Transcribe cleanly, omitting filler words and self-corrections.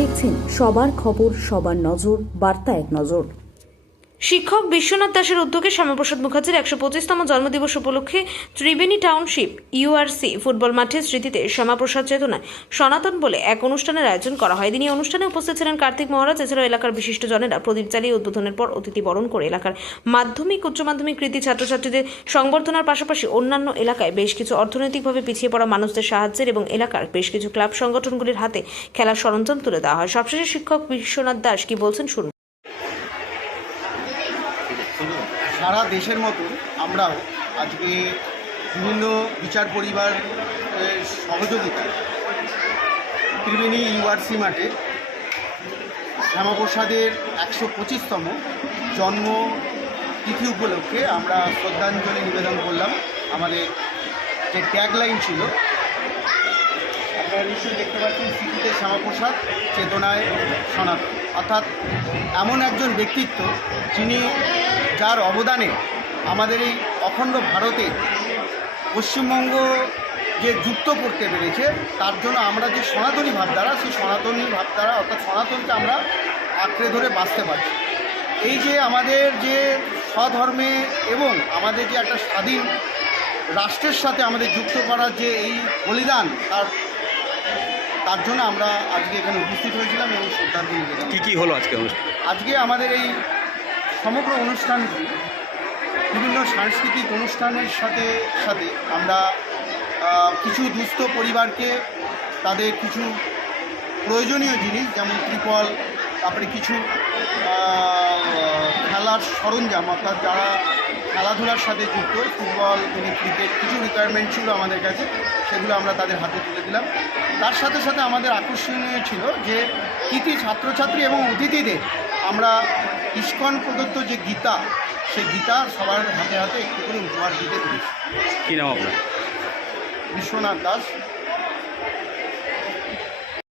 দেখছেন সবার খবর, সবার নজর, বার্তা এক নজর। শিক্ষক বিশ্বনাথ দাসের উদ্যোগে শ্যামাপ্রসাদ মুখার্জির ১২৫তম জন্মদিবস উপলক্ষে ত্রিবেণী টাউনশিপ ইউআরসি ফুটবল মাঠের স্মৃতিতে শ্যামাপ্রসাদ চেতনায় সনাতন বলে এক অনুষ্ঠানের আয়োজন করা হয়। দিনে অনুষ্ঠানে উপস্থিত ছিলেন কার্তিক মহারাজ। এছাড়াও এলাকার বিশিষ্টজনেরা প্রদীপ জ্বালিয়ে উদ্বোধনের পর অতিথি বরণ করে এলাকার মাধ্যমিক উচ্চ মাধ্যমিক কৃতী ছাত্রছাত্রীদের সংবর্ধনার পাশাপাশি অন্যান্য এলাকায় বেশ কিছু অর্থনৈতিকভাবে পিছিয়ে পড়া মানুষদের সাহায্যের এবং এলাকার বেশ কিছু ক্লাব সংগঠনগুলির হাতে খেলার সরঞ্জাম তুলে দেওয়া হয়। সবশেষে শিক্ষক বিশ্বনাথ দাস কি বলছেন শুনুন। সারা দেশের মতো আমরাও আজকে বিভিন্ন বিচার পরিবার সহযোগিতায় ত্রিবেণী ইউআরসি মাঠে শ্যামাপ্রসাদের ১২৫তম জন্মতিথি উপলক্ষে আমরা শ্রদ্ধাঞ্জলি নিবেদন করলাম। আমাদের যে ট্যাগলাইন ছিল, আপনারা নিশ্চয়ই দেখতে পাচ্ছেন, স্মৃতিতে শ্যামাপ্রসাদ, চেতনায় সনাতন। অর্থাৎ এমন একজন ব্যক্তিত্ব যিনি, যার অবদানে আমাদের এই অখণ্ড ভারতে পশ্চিমবঙ্গ যে যুক্ত করতে পেরেছে, তার জন্য আমরা যে সনাতনী ভাবধারা, সেই সনাতনী ভাবধারা অর্থাৎ সনাতনকে আমরা আঁকড়ে ধরে বাঁচতে পারছি। এই যে আমাদের যে স্বধর্মে এবং আমাদের যে একটা স্বাধীন রাষ্ট্রের সাথে আমাদের যুক্ত করার যে এই বলিদান, তার জন্য আমরা আজকে এখানে উপস্থিত হয়েছিলাম এবং শ্রদ্ধাঞ্জলি দিলাম। কী হলো আজকে আমাদের এই সমগ্র অনুষ্ঠানটি বিভিন্ন সাংস্কৃতিক অনুষ্ঠানের সাথে সাথে আমরা কিছু দুস্থ পরিবারকে তাদের কিছু প্রয়োজনীয় জিনিস, যেমন ত্রিপল, তারপরে কিছু খেলার সরঞ্জাম, অর্থাৎ যারা খেলাধুলার সাথে যুক্ত, ফুটবল, ক্রিকেট, কিছু রিকোয়ারমেন্ট ছিল আমাদের কাছে, সেগুলো আমরা তাদের হাতে তুলে দিলাম। তার সাথে সাথে আমাদের আকর্ষণীয় ছিল যে কৃতি ছাত্রছাত্রী এবং অতিথিদের আমরা ইস্কন প্রদত্ত যে গীতা, সেই গীতা সবার হাতে হাতে একটু করে উপহার দিতে পেরেছি। কী নাম আপনার? বিশ্বনাথ দাস।